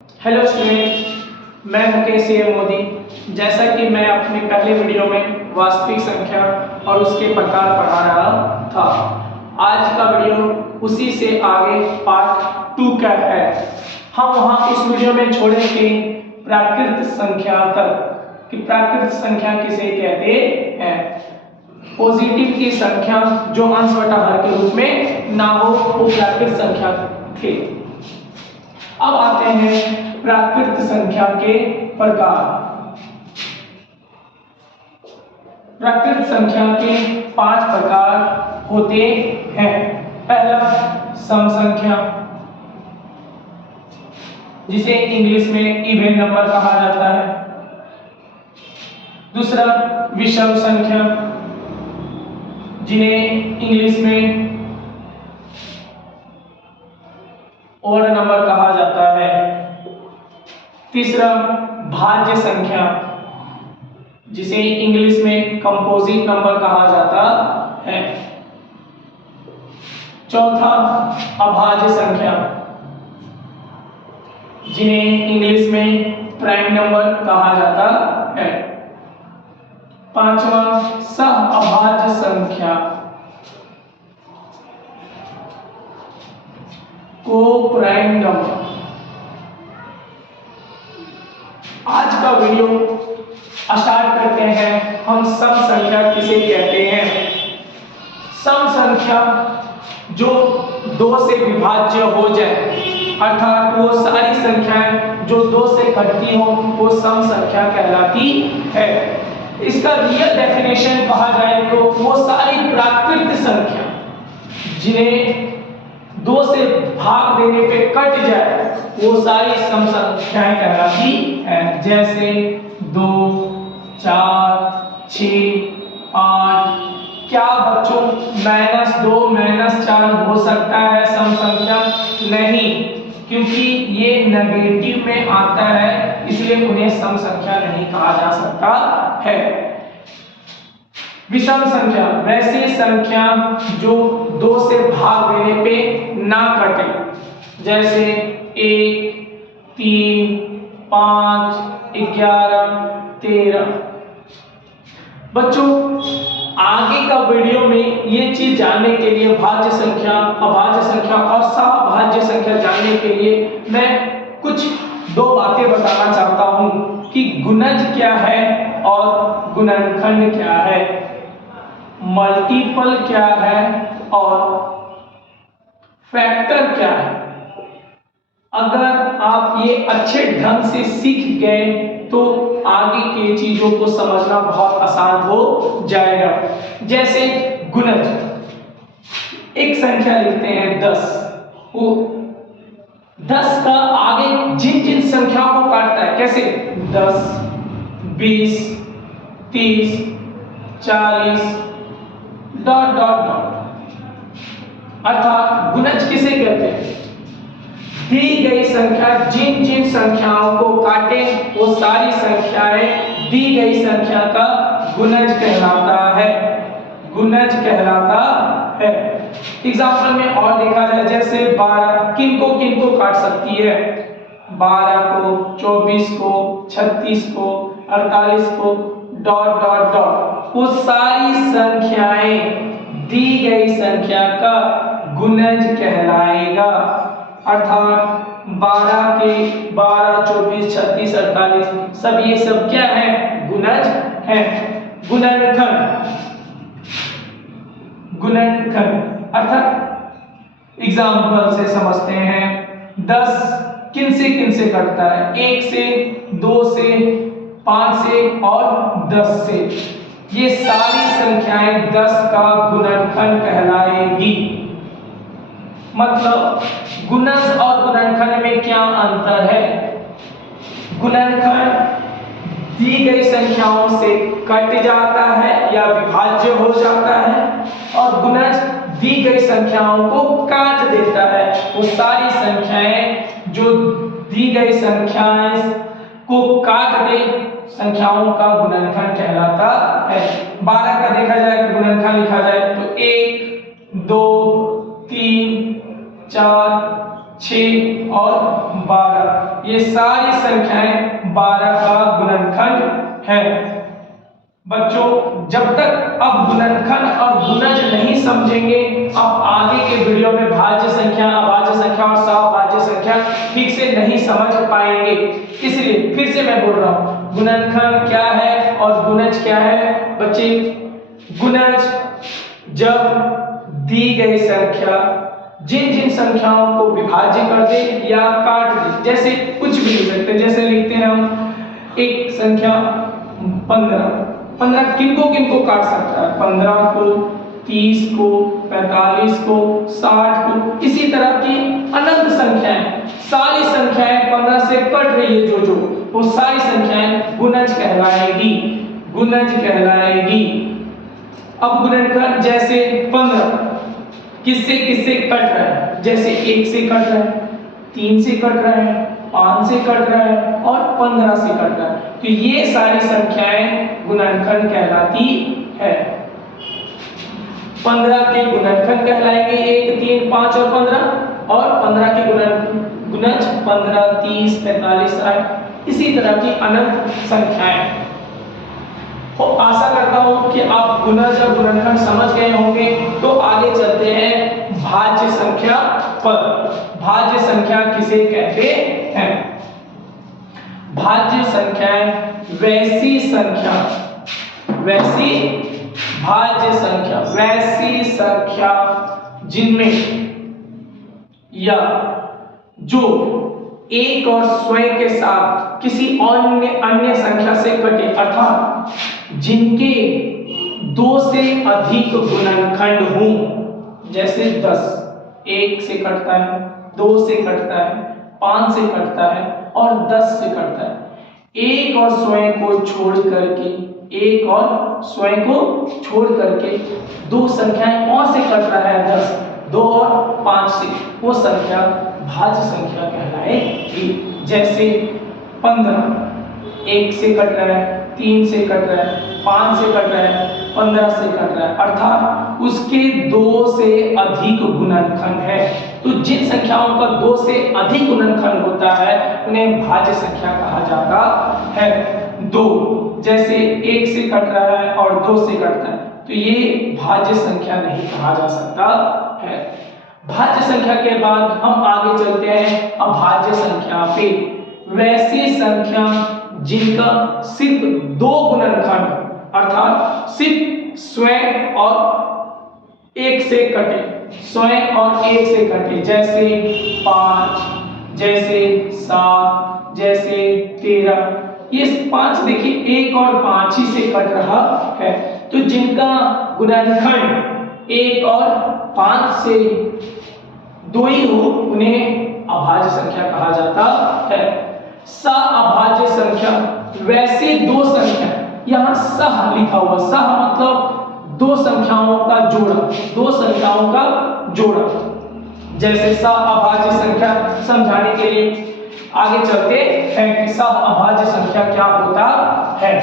Hello student, मैं मुकेश मोदी। जैसा कि मैं अपने पहले वीडियो में वास्तविक संख्या और उसके प्रकार पढ़ा रहा था, आज का वीडियो उसी से आगे पार्ट 2 का है। हम वहाँ इस वीडियो में छोड़ेंगे प्राकृत संख्या तक कि प्राकृत संख्या किसे कहते हैं। पॉजिटिव की संख्या जो अंश बटा हर के रूप में ना हो वो प्राकृत संख्या थे। अब आते हैं प्राकृत संख्या के प्रकार। प्राकृत संख्या के 5 प्रकार होते हैं। पहला सम संख्या, जिसे इंग्लिश में इवन नंबर कहा जाता है। दूसरा विषम संख्या, जिन्हें इंग्लिश में ओड नंबर कहा जाता है। तीसरा भाज्य संख्या, जिसे इंग्लिश में कंपोजिट नंबर कहा जाता है। चौथा अभाज्य संख्या, जिन्हें इंग्लिश में प्राइम नंबर कहा जाता है। पांचवा सहअभाज्य संख्या, को प्राइम नंबर। आज का वीडियो स्टार्ट करते हैं। हम सम संख्या किसे कहते हैं। सम संख्या जो 2 से विभाज्य हो जाए, अर्थात वो सारी संख्याएं जो 2 से घटती हो वो सम संख्या कहलाती है। इसका रियल डेफिनेशन कहा जाए तो वो सारी प्राकृत संख्या जिन्हें 2 से भाग देने पे कट जाए वो सारी सम संख्याएं कहलाती हैं। जैसे 2, 4, 6, 8। क्या बच्चों -2 -4 हो सकता है सम संख्या? नहीं, क्योंकि ये नेगेटिव में आता है, इसलिए उन्हें सम संख्या नहीं कहा जा सकता है। विषम संख्या वैसी संख्या जो 2 से भाग देने पे ना कटे, जैसे 1, 3, 5, 11, 13। बच्चों आगे का वीडियो में ये चीज जानने के लिए, भाज्य संख्या, अभाज्य संख्या और सहअभाज्य संख्या जानने के लिए मैं कुछ 2 बातें बताना चाहता हूं कि गुणज क्या है और गुणनखंड क्या है, मल्टीपल क्या है और फैक्टर क्या है। अगर आप ये अच्छे ढंग से सीख गए तो आगे के चीजों को समझना बहुत आसान हो जाएगा। जैसे गुणज, एक संख्या लिखते हैं 10, वो 10 का आगे जिन जिन संख्याओं को काटता है, कैसे 10, 20, 30, 40 ... अर्थात गुणज किसे कहते हैं? दी गई संख्या जिन जिन संख्याओं को काटे वो सारी संख्याएं दी गई संख्या का गुणज कहलाता है, गुणज कहलाता है। एग्जाम्पल में और देखा जाए, जैसे 12 किनको काट सकती है? 12 को, 24 को, 36 को, 48 को ... वो सारी संख्याएं दी गई संख्या का गुणज कहलाएगा। अर्थात 12 के 12, 24, 36, 48 सब ये सब क्या है? गुणज है। गुणनखंड, गुणनखंड अर्थात एग्जाम्पल से समझते हैं। 10 किन से कटता है? 1 से, 2 से, 5 से और 10 से। ये सारी संख्याएं 10 का गुणनखंड कहलाएगी। मतलब गुणज और गुणनखंड में क्या अंतर है? गुणनखंड दी गई संख्याओं से कट जाता है या विभाज्य हो जाता है, और गुणज दी गई संख्याओं को काट देता है। वो सारी संख्याएं जो दी गई संख्याएं को काट दे, संख्याओं का गुणनखंड कहलाता है। 12 का देखा जाए, गुणनखंड लिखा जाए तो 1, 2, 3, 4, 6 और 12 ये सारी संख्याएं 12 का गुणनखंड है। बच्चों जब तक अब गुणनखंड और गुणज नहीं समझेंगे, अब आगे के वीडियो में भाज्य संख्या, अभाज्य संख्या और सभाज्य संख्या ठीक से नहीं समझ पाएंगे। इसलिए फिर से मैं बोल रहा हूँ, गुणनखंड क्या है और गुणज क्या है। बच्चे गुणज जब दी गई संख्या जिन जिन संख्याओं को विभाज्य कर दे या काट दे, जैसे कुछ भी लिख सकते हैं, जैसे लिखते हैं हम एक संख्या 15 किनको काट सकता है, 15 को, 30 को, 45 को, 60 को, इसी तरह की अनंत संख्याएं, सारी संख्याएं 15 से कट रही है जो वो सारी संख्याएं गुणज कहलाएगी, गुणज कहलाएगी। अब गुणनखंड जैसे 15 किससे किससे कट रहा है, जैसे 1 से कट रहा है, 3 से कट रहा है, 5 से कट रहा है और 15 से कट रहा है, तो ये सारी संख्याएं गुणनखंड कहलाती है। 15 के गुणनखंड कहलाएंगे 1, 3, 5 और 15, और 15 के गुणज 15, 30, 45, 60, इसी तरह की अनंत संख्याएं। तो आशा करता हूं कि आप गुणज और गुणनखंड समझ गए होंगे। तो आगे चलते हैं भाज्य संख्या पर। भाज्य संख्या किसे कहते हैं? भाज्य संख्याएं वैसी संख्या, वैसी भाज्य संख्या, वैसी संख्या जिनमें या जो एक और स्वयं के साथ किसी अन्य संख्या से कटे, अर्थात जिनके 2 से अधिक गुणनखंड हों। जैसे 10 1 से कटता है, 2 से कटता है, 5 से कटता है और 10 से कटता है। एक और स्वयं को छोड़ करके, एक और स्वयं को छोड़ करके 2 संख्याएं और से कट रहा है, 10, 2 और 5 से, वो संख्या भाज्य संख्या कहलाएगी। जैसे 15 1 से कट रहा है, 3 से कट रहा है, 5 से कट रहा है, 15 से कट रहा है, अर्थात उसके 2 से अधिक गुणनखंड है। तो जिन संख्याओं का 2 से अधिक गुणनखंड होता है उन्हें भाज्य संख्या कहा जाता है। 2 जैसे 1 से कट रहा है और 2 से कटता है, तो ये भाज्य संख्या नहीं कहा जा सकता है। भाज्य संख्या के बाद हम आगे चलते हैं अभाज्य संख्या पे। वैसी संख्या जिनका सिर्फ 2 गुणनखंड, अर्थात सिर्फ स्वयं और 1 से कटे, स्वयं और 1 से कटे, जैसे 5, जैसे 7, जैसे 13। ये 5 देखिए 1 और 5 ही से कट रहा है, तो जिनका गुणनखंड 1 और 5 से 2 ही हो उन्हें अभाज्य संख्या कहा जाता है। सअभाज्य संख्या वैसे 2 संख्या, यहाँ सह लिखा हुआ, सह मतलब 2 संख्याओं का जोड़ा, 2 संख्याओं का जोड़ा। जैसे सअभाज्य संख्या समझाने के लिए आगे चलते हैं कि सअभाज्य संख्या क्या होता है।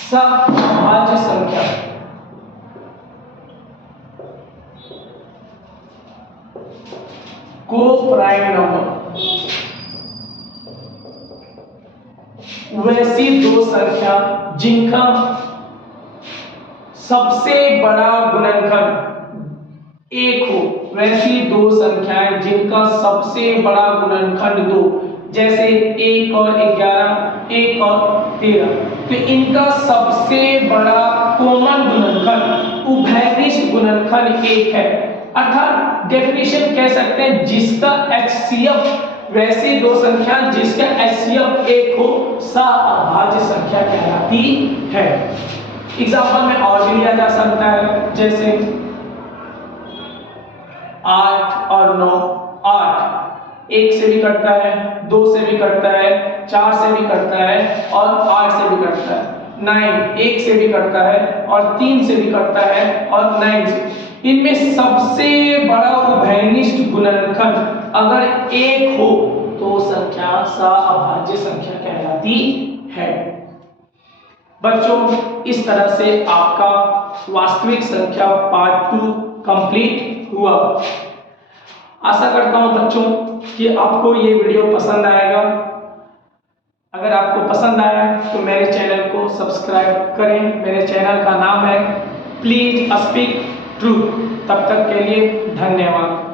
सअभाज्य संख्या को प्राइम नंबर वैसी 2 संख्या जिनका सबसे बड़ा गुणनखंड 1 हो, वैसी 2 संख्याएं जिनका सबसे बड़ा गुणनखंड 2, जैसे 1 और 11, 1 और 13, तो इनका सबसे बड़ा कॉमन गुणनखंड, उभयनिष्ठ गुणनखंड 1 है। अर्थात डेफिनेशन कह सकते हैं जिसका HCF, वैसी 2 संख्या जिसका HCF 1 हो, सअभाज्य संख्या कहलाती है। एग्जाम्पल में और भी लिया जा सकता है, जैसे 8 और 9, 8 1 से भी कटता है, 2 से भी कटता है, 4 से भी कटता है और 8 से भी कटता है। 9 1 से भी कटता है और 3 से भी कटता है और 9 से। इनमें सबसे बड़ा उभयनिष्ठ गुणनखंड अगर 1 हो तो संख्या सअभाज्य संख्या कहलाती है। बच्चों इस तरह से आपका वास्तविक संख्या पार्ट 2 कंप्लीट हुआ। आशा करता हूँ बच्चों कि आपको ये वीडियो पसंद आएगा। अगर आपको पसंद आया तो मेरे चैनल को सब्सक्राइब करें। मेरे चैनल का नाम है प्लीज स्पीक ट्रूथ। तब तक के लिए धन्यवाद।